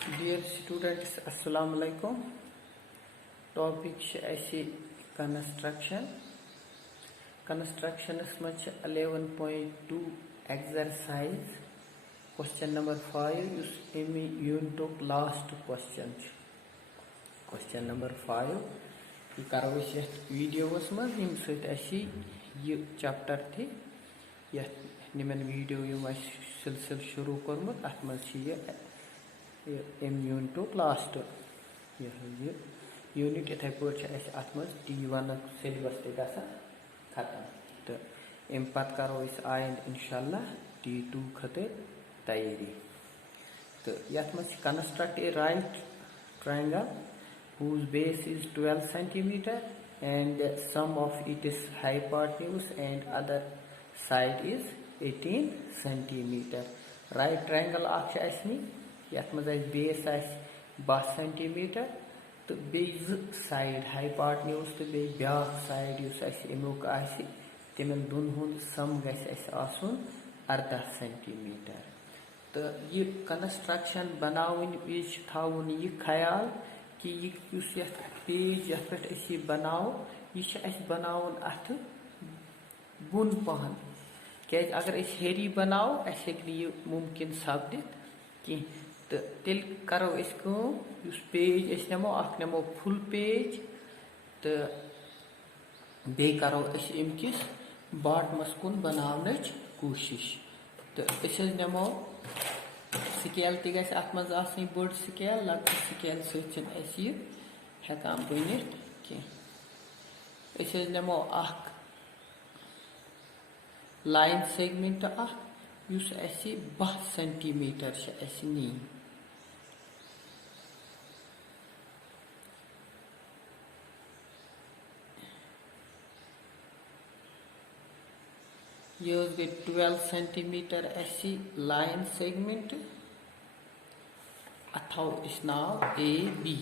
Dear students, Assalamu alaikum. Topic construction. Construction is much 11.2 exercise. Question number 5 is unit of last question. Question number 5. ये करो इस videos में यम सहित ऐसी ये चैप्टर थी यह निमन वीडियो यम सिलसिल शुरू कर्मुत अत मज ये यूनिट लास्ट ये यूनिट इथे पे अत मज T1 सिलेबस तक खत्म तो अम पत करो आयंद इंशाल्लाह T2 खतर तैयारी तो ये construct A right triangle whose base is 12 centimeter and the sum of its hypotenuse and other side is 18 centimeter. Right triangle आख असनी यत मज base 12 centimeter तो बेज side hypotenuse तो बे ब्याक side युस अमुक तिमन दोन हुंद sum गस आसुन 18 centimeter. तो ये construction बनावन Vij थाउन ये ख्याल कि यह पेज ये बनाओ यह बनावन अत बुन पहन क्या अगर हेरी बनाओ यह मुमकिन सपदित कह तो तेल करो page Namo Namo full page तो बे करो अमकिस बॉटमस कुन बनाने कोशिश तो नमो स्केल तक अत मज बड़ स्केल लक्ट स्केल सकान बनित कह नमो लाइन सेगमेंट 12 सेंटीमीटर नी यह गई 12 सेंटीमीटर लाइन सेगमेंट अथो नाव AB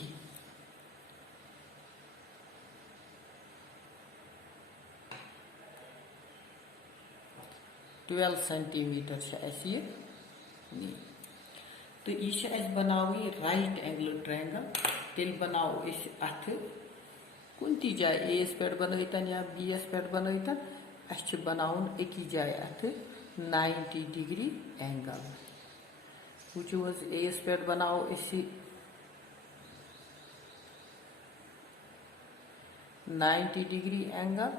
12 सेंटीमीटर तो यह बनाव राइट एंगल ट्रायंगल तेल बनाओ अत कुन जाए एस पे बनतन या बीस पे बनतन बनावन अकी जाए अत 90 डिग्री एंगल वो एस पे बनाओ 90 डिग्री एंगल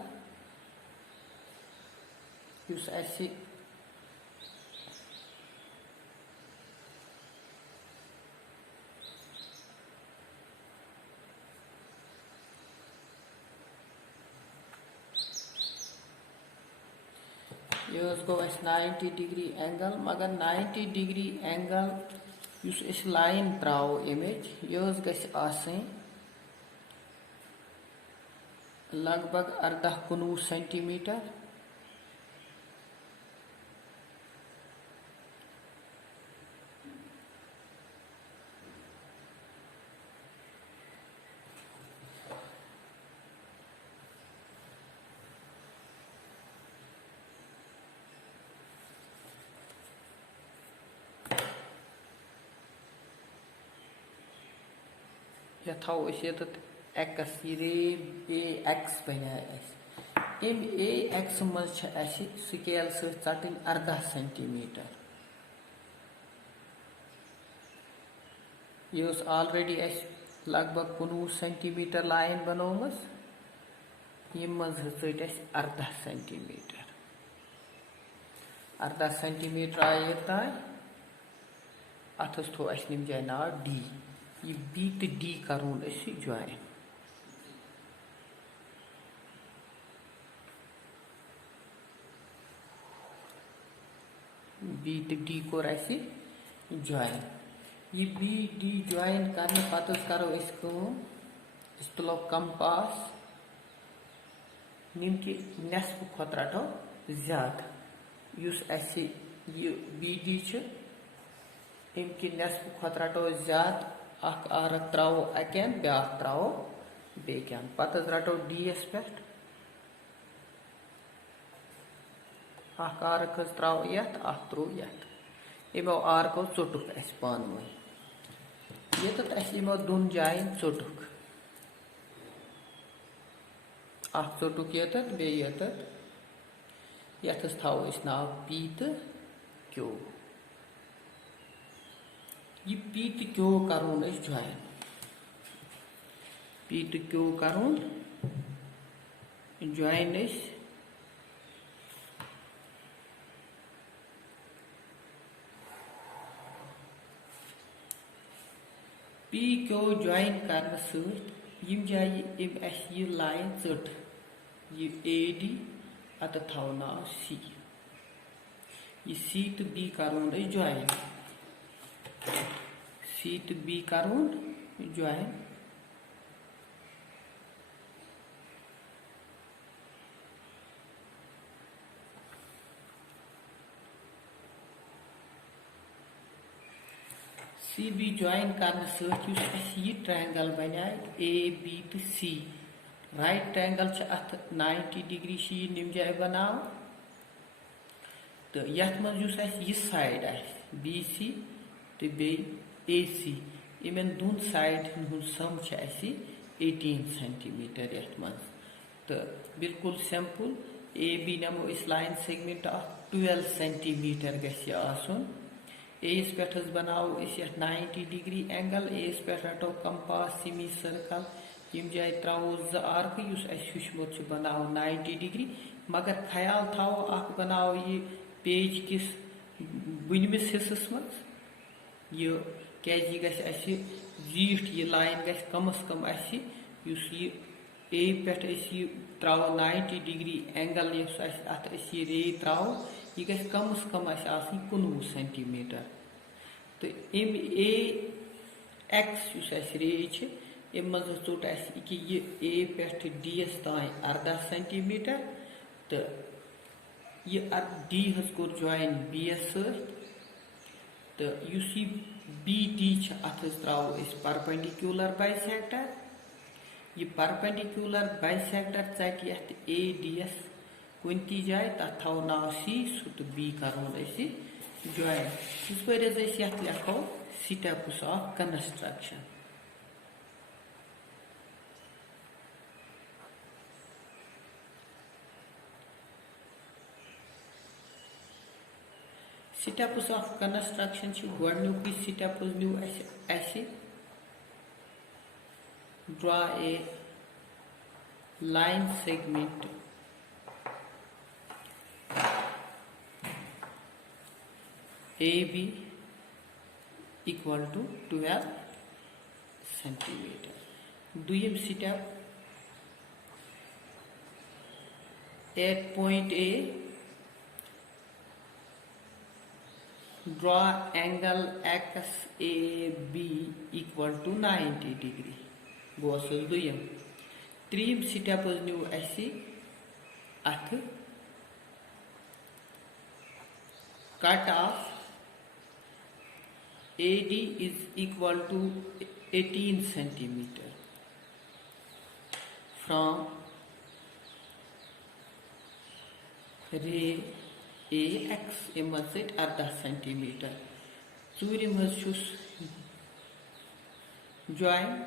यह गो 90 डिग्री एंगल मगर 90 डिग्री एंगल उस लाइन त्रो इमेज यह गई लगभग 18-19 सेंटीमीटर यह थो एक्स एक्स बना एक्स मज स्केल सटन 18 सेंटीमीटर यह ऑलरेडी लगभग 19 सेंटीमीटर लाइन बनोम यम मज ट 18 सेंटीमीटर 18 सेंटीमीटर आए तान अत थो निम जाए नाव डी ये बी तो डी करोन ज्वाइन बी तो डी कोर ज्वाइन ये बी डी ज्वाइन करने पत करो तुलो कंपास निम कि नेस्फ खुद रटो ज्यादा यह बी डी कि नेस्फ खुद रटो ज्यादा आरक त्रो अकन ब्या त्रो बेकन पत रटो डी एस पे आरक त्रो ये त्रो ये यमो आरको चुटुक पान येतत अस यमो दोन जायन चोटुक अख चोटुक येतत बे येतत यथस थावो अस नाव पी तो क्यू ये पी तो क्यू करुन अस ज्वाइन पी तो क्यू करुन join us P Q join करने सहित यम जाय यम अस ये लाइन चट ये ए डी अत थाव नाव सी ये सी तो बी करुन अस ज्वाइन सी तो बी करुन ज्वाइन सी बी ज्वाइन करने सहित ये ट्रायंगल बना ए बी तो सी राइट ट्रायंगल अत 90 डिग्री यम जाय बनाव तो यथ मज यह साइड बी सी तो बे ए सी इन दोन साइडन हूं सम 18 सेंटीमीटर यथ मज तो बिल्कुल सिंपल ए बी नमो इस लाइन सेगमेंट 12 सेंटीमीटर गि आसन एस पे बनाव 90 डिग्री एंगल एस पे रटो कंपास सेमी सर्कल यम जाय त्रो 2 आर्क हुचमुत बनाव 90 डिग्री मगर ख्याल थो बनाव ये पेज किस बुनमिस हिस्सस मज ये क्या जीठ ये लाइन कम अज कम ये ए पे त्रो 90 डिग्री एंगल अत रे त्रो यह गम अज कम 19 सेंटीमीटर तो अम ए एक्स रे अम मज चोट ये ए पे डी एस तान 18 सेंटीमीटर तो ये डी हज कोर ज्वाइन बी एस तो बी डी अत त्रो परपेंडिकुलर बाइसेक्टर ये परपेंडिकुलर बाइसेक्टर चट ए डी एस कुन ती जाए तथ थो नाव सी सु तो बी करोन ज्वाइन इस पे लिखो steps of construction steps of construction गोडनुक स्टेप्स न्यू draw a line segment AB equal to 12 centimetre दुयम step at point A draw angle XAB equal to 90 degree गोस दुयम त्रीम स्टेप न्यू अथ cut off AD is equal to 18 centimeter from ray AX emerged at the centimeter. Surim has join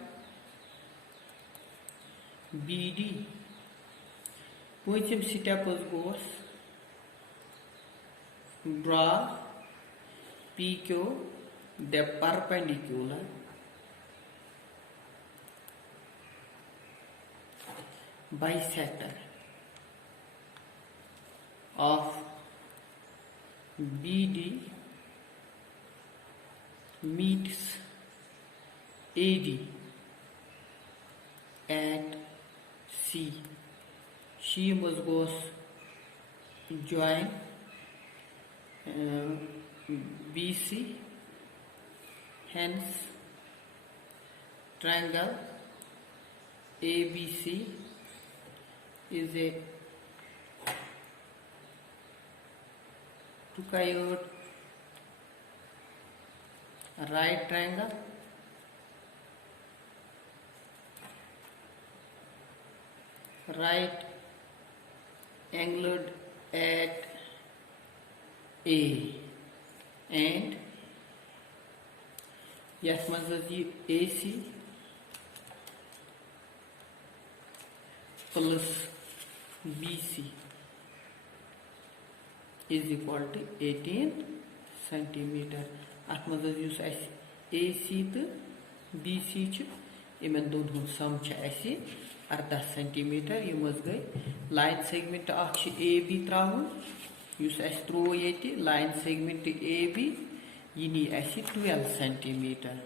BD. Points step goes draw PQ the perpendicular bisector of BD meets AD at C. She must goes join BC. Hence, triangle ABC is a two-chord right triangle right angled at A and यथ मज AC plus BC is equal to 18 centimetre. अत मज AC तो BC इन दोन हुंद सम 18 centimetre. यम गई line segment AB त्राउन throw ये line segment AB यह नी 12 centimetre.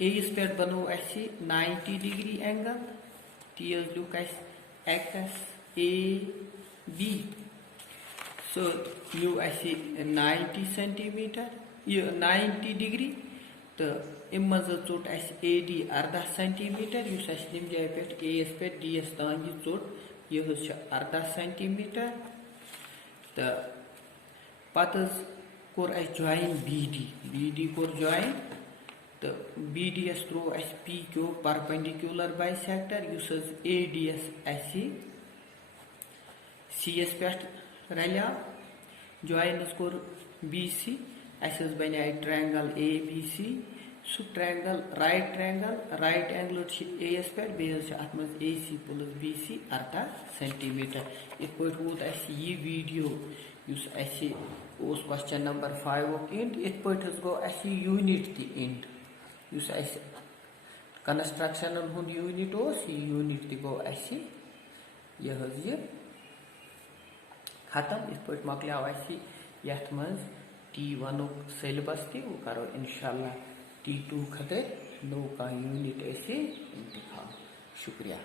S पे बनो 90 डिग्री एंगल ती look x AB so new 90 centimetre यह 90 डिग्री तो अम मज चोट AD 18 सेंटीमीटर नम जाए पे एस पे DS तान यह चोट यह 18 सेंटीमीटर। तो पत core join BD core join तो BDS throw PQ perpendicular bisector ADS CS पे रलिया जॉइन कोर BC बने ट्रायंगल ABC सह ट्रायंगल राइट एंगल AS पे अत मज AC प्लस BC 18 सेंटीमीटर। इत पे वोत यह वीडियो क्वेश्चन नंबर 5 इंड। इत पे गो यूनिट ती इंड कंस्ट्रक्शन हुंद यूनिट यूनिट ती गो यह खत्म। इत पे मकलाव यथ मज T1 सिलेबस ती वो करो इंशाल्लाह T2 खतर नो का यूनिट इंतखाब। शुक्रिया।